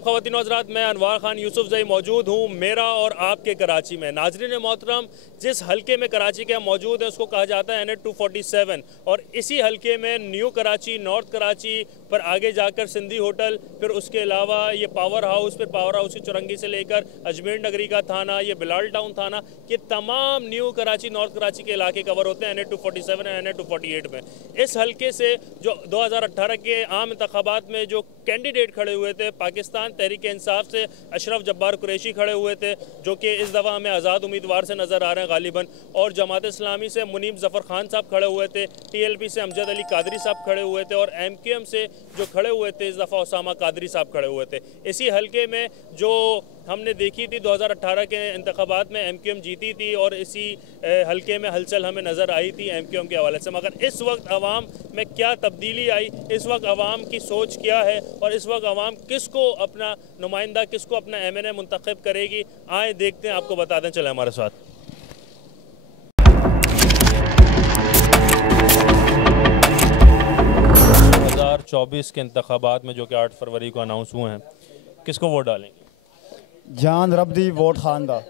ख़वातीन और हज़रात, मैं अनवार खान यूसुफजई मौजूद हूँ मेरा और आपके कराची में। नाज़रीन मोहतरम, जिस हलके में कराची के हम मौजूद हैं उसको कहा जाता है NH 247 और इसी हलके में न्यू कराची, नॉर्थ कराची पर आगे जाकर सिंधी होटल, फिर उसके अलावा ये पावर हाउस, फिर पावर हाउस की चुरंगी से लेकर अजमेर नगरी का थाना, ये बिलाल टाउन थाना, ये तमाम न्यू कराची, नॉर्थ कराची के इलाके कवर होते हैं NH 247 और NH 248 में। इस हलके से जो 2018 के आम इंतखाबात में जो कैंडिडेट खड़े हुए थे, पाकिस्तान तहरीक इंसाफ से अशरफ जब्बार कुरैशी खड़े हुए थे, जो कि इस दफ़ा हमें आज़ाद उम्मीदवार से नज़र आ रहे हैं गालिबन, और जमात इस्लामी से मुनीब ज़फ़र खान साहब खड़े हुए थे, TLP से अमजद अली कादरी साहब खड़े हुए थे, और MQM से जो खड़े हुए थे इस दफ़ा उसामा कादरी साहब खड़े हुए थे। इसी हलके में जो हमने देखी थी 2018 के इंतखाबात में MQM जीती थी और इसी हलके में हलचल हमें नज़र आई थी MQM के हवाले से। मगर इस वक्त अवाम में क्या तब्दीली आई, इस वक्त अवाम की सोच क्या है और इस वक्त अवाम किसको अपना नुमाइंदा, किसको अपना MNA मुंतखब करेगी, आए देखते हैं, आपको बता दें, चले हमारे साथ। 2024 के इंतखाबात में जो कि 8 फरवरी को अनाउंस हुए हैं, किसको वोट डालेंगे? जान रब दी वोट खान दा।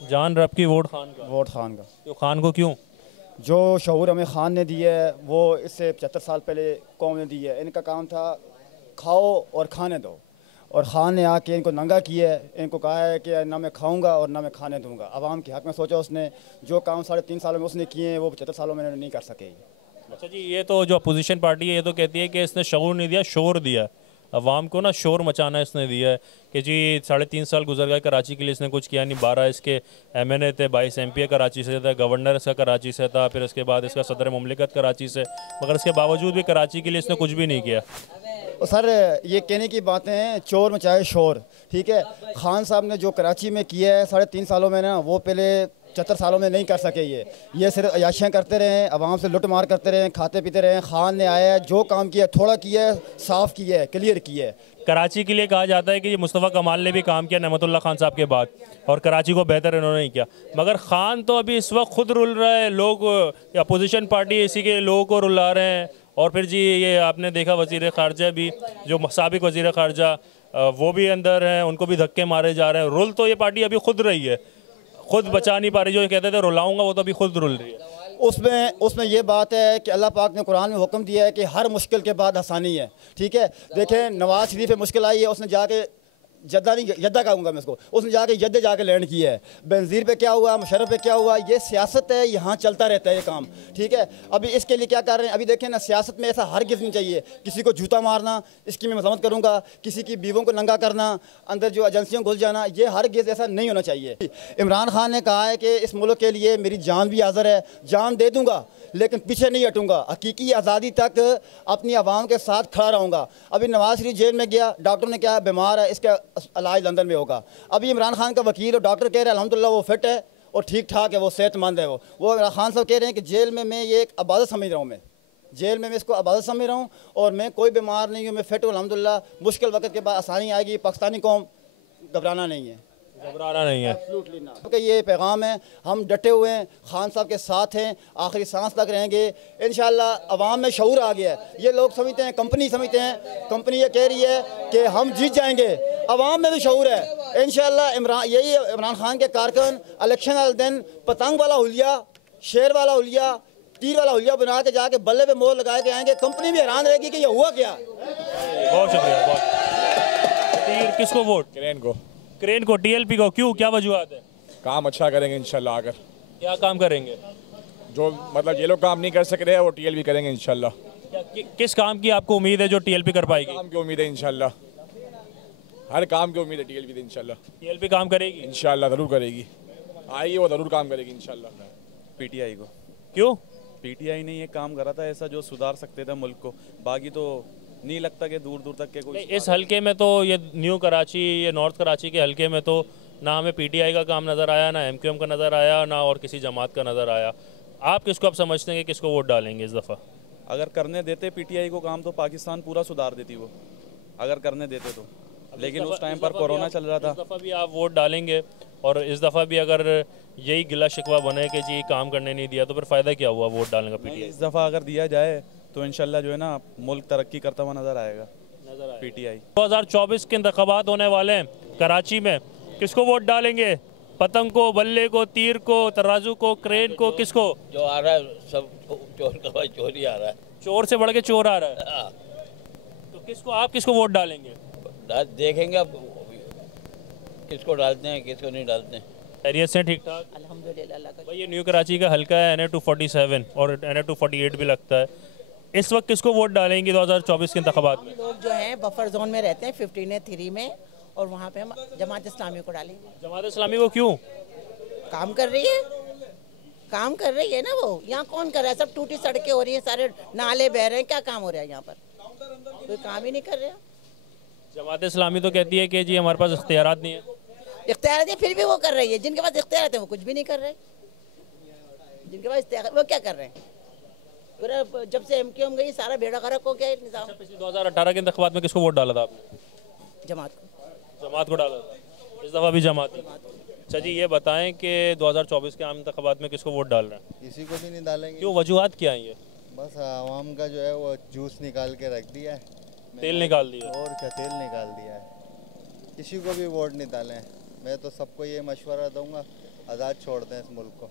जान रब की वोट खान का? वोट खान का। तो खान को क्यों? जो शऊर हमें खान ने दी है वो इससे 75 साल पहले कौम ने दी है। इनका काम था खाओ और खाने दो, और खान ने आके इनको नंगा किया है। इनको कहा है कि ना मैं खाऊंगा और ना मैं खाने दूंगा। आवाम के हक में सोचा उसने, जो काम 3.5 सालों में उसने किए हैं वो 75 सालों में नहीं कर सके। अच्छा जी, ये तो जो अपोजिशन पार्टी है ये तो कहती है कि इसने शऊर नहीं दिया, शोर दिया, अवाम को ना शोर मचाना इसने दिया है कि जी 3.5 साल गुजर गए, कराची के लिए इसने कुछ किया नहीं। 12 इसके MNA थे, 22 MP कराची से था, गवर्नर इसका कराची से था, फिर इसके बाद इसका सदर मुमलिकत कराची से, मगर इसके बावजूद भी कराची के लिए इसने कुछ भी नहीं किया। सर ये कहने की बातें हैं, चोर मचाए शोर, ठीक है। खान साहब ने जो कराची में किया है 3.5 सालों में ना, वो पहले 74 सालों में नहीं कर सके। ये सिर्फ अयाशियाँ करते रहे, आवाम से लुट मार करते रहे, खाते पीते रहे। खान ने आया है, जो काम किया थोड़ा किया है, साफ़ किया है, क्लियर किया है। कराची के लिए कहा जाता है कि ये मुस्तफ़ा कमाल ने भी काम किया नेमतुल्लाह खान साहब के बाद, और कराची को बेहतर इन्होंने नहीं किया। मगर खान तो अभी इस वक्त खुद रुल रहा है, लोग अपोजिशन पार्टी इसी के लोगों को रुला रहे हैं। और फिर जी ये आपने देखा वज़ीर ख़ारजा भी, जो साबिक़ वज़ीर ख़ारजा, वो भी अंदर हैं, उनको भी धक्के मारे जा रहे हैं। रुल तो ये पार्टी अभी खुद रही है, खुद बचा नहीं पा रही। जो कहते थे रुलाऊंगा, वो तो अभी खुद रुल रही है। उसमें ये बात है कि अल्लाह पाक ने कुरान में हुक्म दिया है कि हर मुश्किल के बाद आसानी है, ठीक है। देखें, नवाज शरीफ पे मुश्किल आई है, उसने जाके जद्दा कहूँगा मैं इसको, उसने जाके जद्दे जाके लैंड किया है। बेनज़ीर पे क्या हुआ, मुशर्रफ पे क्या हुआ, ये सियासत है, यहाँ चलता रहता है ये काम, ठीक है। अभी इसके लिए क्या कर रहे हैं, अभी देखें ना, सियासत में ऐसा हरगिज़ नहीं चाहिए। किसी को जूता मारना, इसकी मैं मज़म्मत करूँगा, किसी की बीवों को नंगा करना, अंदर जो एजेंसियों घुस जाना, ये हरगिज़ ऐसा नहीं होना चाहिए। इमरान खान ने कहा है कि इस मुल्क के लिए मेरी जान भी हाज़िर है, जान दे दूँगा, लेकिन पीछे नहीं हटूंगा, हकीकी आज़ादी तक अपनी आवाम के साथ खड़ा रहूँगा। अभी नवाज शरीफ जेल में गया, डॉक्टर ने कहा बीमार है, इसका इलाज लंदन में होगा। अभी इमरान खान का वकील और डॉक्टर कह रहे हैं अल्हम्दुलिल्लाह वो फिट है और ठीक ठाक है, वो सेहतमंद है। वो इमरान खान साहब कह रहे हैं कि जेल में मैं ये एक इबादत समझ रहा हूँ, मैं जेल में मैं इसको इबादत समझ रहा हूँ, और मैं कोई बीमार नहीं हूँ, मैं फिट हूँ अल्हम्दुलिल्लाह। मुश्किल वक्त के बाद आसानी आएगी, पाकिस्तानी कौम घबराना नहीं है, घबराना नहीं है। क्योंकि ये पैगाम है, हम डटे हुए हैं, खान साहब के साथ हैं, आखिरी सांस तक रहेंगे इंशाल्लाह। अवाम में शऊर आ गया है। ये लोग समझते हैं, कंपनी समझते हैं, कंपनी ये कह रही है कि हम जीत जाएंगे, अवाम में भी शऊर है इंशाल्लाह। यही इमरान खान के कारकुन इलेक्शन वाले दिन पतंग वाला हुलिया, शेर वाला हुलिया, तीर वाला हुलिया बना के जाके बल्ले पे मोहर लगा के आएंगे। कंपनी भी हैरान रहेगी कि ये हुआ क्या। बहुत शुक्रिया। बहुत तीर किसको वोट? क्रेन को, TLP को, क्यों, क्या वजूहत है? काम अच्छा करेंगे इंशाल्लाह। आकर क्या काम करेंगे? जो मतलब ये लोग काम नहीं कर सक रहे हैं वो TLP करेंगे इंशाल्लाह। किस काम की आपको उम्मीद है जो TLP कर पाएगी? काम की उम्मीद है इंशाल्लाह, हर काम की उम्मीद है TLP से इंशाल्लाह। TLP काम करेगी इंशाल्लाह, ज़रूर करेगी। आइए वो ज़रूर काम करेगी इंशाल्लाह। PTI को। क्यों? PTI ने ये काम करा था ऐसा जो सुधार सकते थे मुल्क को, बाकी तो नहीं लगता कि दूर दूर तक के कोई। इस हलके में तो ये न्यू कराची, ये नॉर्थ कराची के हलके में तो ना हमें PTI का काम नज़र आया, ना MQM का नज़र आया, ना और किसी जमात का नज़र आया। आप किसको अब समझते हैं कि किसको वोट डालेंगे इस दफ़ा? अगर करने देते PTI को काम तो पाकिस्तान पूरा सुधार देती वो, अगर करने देते तो। लेकिन उस टाइम पर कोरोना चल रहा था। इस दफ़ा भी आप वोट डालेंगे, और इस दफ़ा भी अगर यही गिला शिकवा बने कि जी काम करने नहीं दिया, तो फिर फ़ायदा क्या हुआ वोट डालने का PTI? इस दफ़ा अगर दिया जाए तो इंशाल्लाह जो है ना मुल्क तरक्की करता हुआ नज़र आएगा। PTI। 2024 के इंतखाबात होने वाले हैं कराची में, किसको वोट डालेंगे? पतंग को, बल्ले को, तीर को, तराजू को, क्रेन को, किसको? जो आ रहा है सब चोर का भाई चोर ही आ रहा है। चोर से बढ़ के चोर आ रहा है। हाँ। तो किसको, आप किसको वोट डालेंगे? देखेंगे अब किसको डालते हैं किसको नहीं डालते हैं। खैरियत से ठीक ठाक? अल्हम्दुलिल्लाह अल्लाह का भाई ये न्यू कराची का हल्का है, NA-247 और NA-248 भी लगता है। इस वक्त किसको वोट डालेंगे 2024 के इंतखाबात में? लोग जो हैं बफर जोन में रहते हैं 15A3 में, और वहाँ पे हम जमात इस्लामी को डालेंगे। जमात इस्लामी को क्यों? काम कर रही है, काम कर रही है ना वो। यहाँ कौन कर रहा है? सब टूटी सड़कें हो रही हैं, सारे नाले बह रहे हैं, क्या काम हो रहा है यहाँ पर? कोई काम ही नहीं कर रहा। जमात इस्लामी तो कहती है कि जी हमारे पास इख्तियारात नहीं है। इख्तियार है फिर भी वो कर रही है। जिनके पास इख्तियार है वो कुछ भी नहीं कर रहे। जिनके पास इख्तियार वो क्या कर रहे हैं? पूरा जब से MQM गई सारा बेड़ा गर्क हो गया निज़ाम। पिछले 2018 के इंतखाबात में किसको वोट डाला था आपने? जमात को। जमात को डाला था, इस दफ़ा भी जमात ही। अच्छा जी, ये बताएं कि 2024 के आम इंतखाबात में किसको वोट डाल रहे हैं? किसी को भी नहीं डालेंगे। क्यों, वजूहात क्या हैं ये? बस आवाम का जो है वो जूस निकाल के रख दिया है, तेल निकाल दिया। और क्या तेल निकाल दिया है। किसी को भी वोट नहीं डालें। मैं तो सबको ये मशवरा दूंगा, आज़ाद छोड़ दें इस मुल्क को।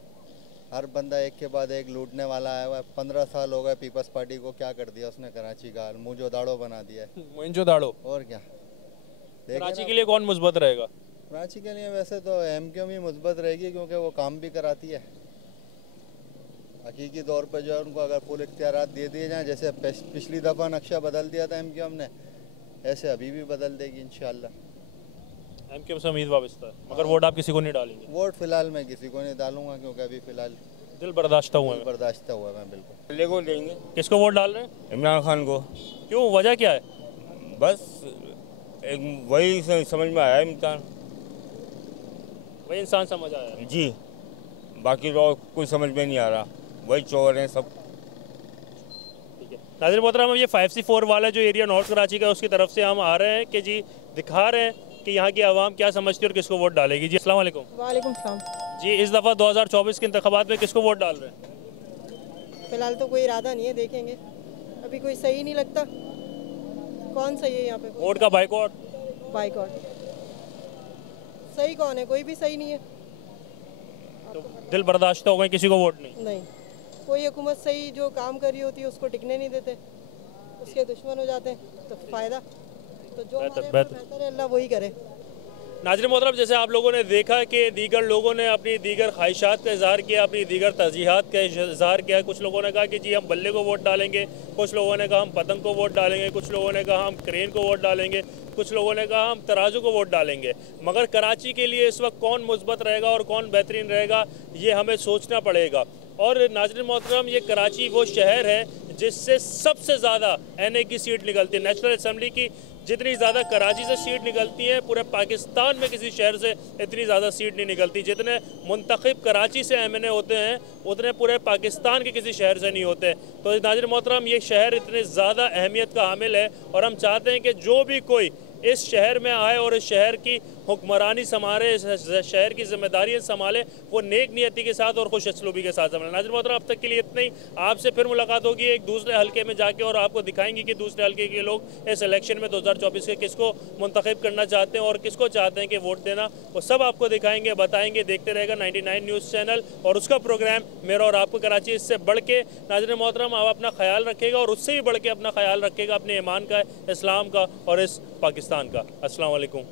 हर बंदा एक के बाद एक लूटने वाला आया हुआ है। 15 साल हो गए पीपल्स पार्टी को, क्या कर दिया उसने कराची का? मुझे दाड़ो बना दिया है। मुझे दाड़ो। और क्या? कराची के लिए कौन मुस्बत रहेगा? कराची के लिए वैसे तो MQM ही मुस्बत रहेगी, क्योंकि वो काम भी कराती है। हकीकी तौर पर जो है उनको अगर फुल इख्तियारात दे दिए जाएँ, जैसे पिछली दफ़ा नक्शा बदल दिया था MQM ने, ऐसे अभी भी बदल देगी इंशाल्लाह। MQM से उम्मीद वाबस्ता है, मगर वोट आप किसी को नहीं डालेंगे? वोट फिलहाल मैं किसी को नहीं डालूंगा, क्योंकि अभी फिलहाल दिल बर्दाश्त हुआ है। बर्दाश्त हुआ मैं बिल्कुल। बल्ले को देंगे, किसको वोट डाल रहे हैं? इमरान खान को। क्यों, वजह क्या है? बस एक वही समझ में आया इम्तिहान वही इंसान समझ आया जी, बाकी तो कोई समझ में नहीं आ रहा, वही चोर हैं सब। ठीक है नाज़रीन मोहतरम, ये 5C4 वाला जो एरिया नॉर्थ कराची का है उसकी तरफ से हम आ रहे हैं कि जी दिखा रहे हैं कि यहाँ की आवाम क्या समझती है और किसको वोट डालेगी। जी अस्सलाम वालेकुम। वालेकुम सलाम। जी इस दफ़ा 2024 के इंतखाबात में किसको वोट डाल रहे हैं? फ़िलहाल तो कोई इरादा नहीं है, देखेंगे। अभी कोई सही नहीं लगता। कौन सही है यहाँ पे? वोट का बाइकआउट। बाइकआउट सही कौन है? कोई भी सही नहीं है। तो दिल बर्दाश्त हो गए, किसी को वोट नहीं? नहीं, कोई हुकूमत सही जो काम कर रही होती है उसको टिकने नहीं देते, उसके दुश्मन हो जाते हैं। तो फ़ायदा तो जो बेहतर है अल्लाह वही करे। नाज़रीन मोहतरम, जैसे आप लोगों ने देखा कि दीगर लोगों ने अपनी दीगर ख्वाहिशात का इज़हार किया, अपनी दीगर तरजीहात का इज़हार किया। कुछ लोगों ने कहा कि जी हम बल्ले को वोट डालेंगे, कुछ लोगों ने कहा हम पतंग को वोट डालेंगे, कुछ लोगों ने कहा हम क्रेन को वोट डालेंगे, कुछ लोगों ने कहा हम तराजू को वोट डालेंगे। मगर कराची के लिए इस वक्त कौन मुस्बत रहेगा और कौन बेहतरीन रहेगा, ये हमें सोचना पड़ेगा। और नाज़रीन मोहतरम, ये कराची वो शहर है जिससे सबसे ज़्यादा NA की सीट निकलती है। नेशनल असम्बली की जितनी ज़्यादा कराची से सीट निकलती है, पूरे पाकिस्तान में किसी शहर से इतनी ज़्यादा सीट नहीं निकलती। जितने मुंतखब कराची से MNA होते हैं उतने पूरे पाकिस्तान के किसी शहर से नहीं होते। तो नाज़रीन मोहतरम, ये शहर इतने ज़्यादा अहमियत का हामिल है और हम चाहते हैं कि जो भी कोई इस शहर में आए और इस शहर की हुक्मरानी संभाले, इस शहर की जिम्मेदारियाँ संभाले, वो नेक नियति के साथ और खुश असलूबी के साथ संभाले। नाज़रीन मोहतरम, अब तक के लिए इतना ही। आपसे फिर मुलाकात होगी एक दूसरे हल्के में जाके और आपको दिखाएंगे कि दूसरे हल्के के लोग इस इलेक्शन में 2024 के किसको मुंतखब करना चाहते हैं और किसको चाहते हैं कि वोट देना, वो सब आपको दिखाएंगे, बताएंगे। देखते रहेगा 99 न्यूज़ चैनल और उसका प्रोग्राम मेरा और आपको कराची। इससे बढ़ के नाज़रीन मोहतरम, आप अपना ख्याल रखेगा और उससे भी बढ़ के अपना ख्याल रखेगा अपने ईमान का, इस्लाम का और इस पाकिस्तान का। अस्सलाम वालेकुम।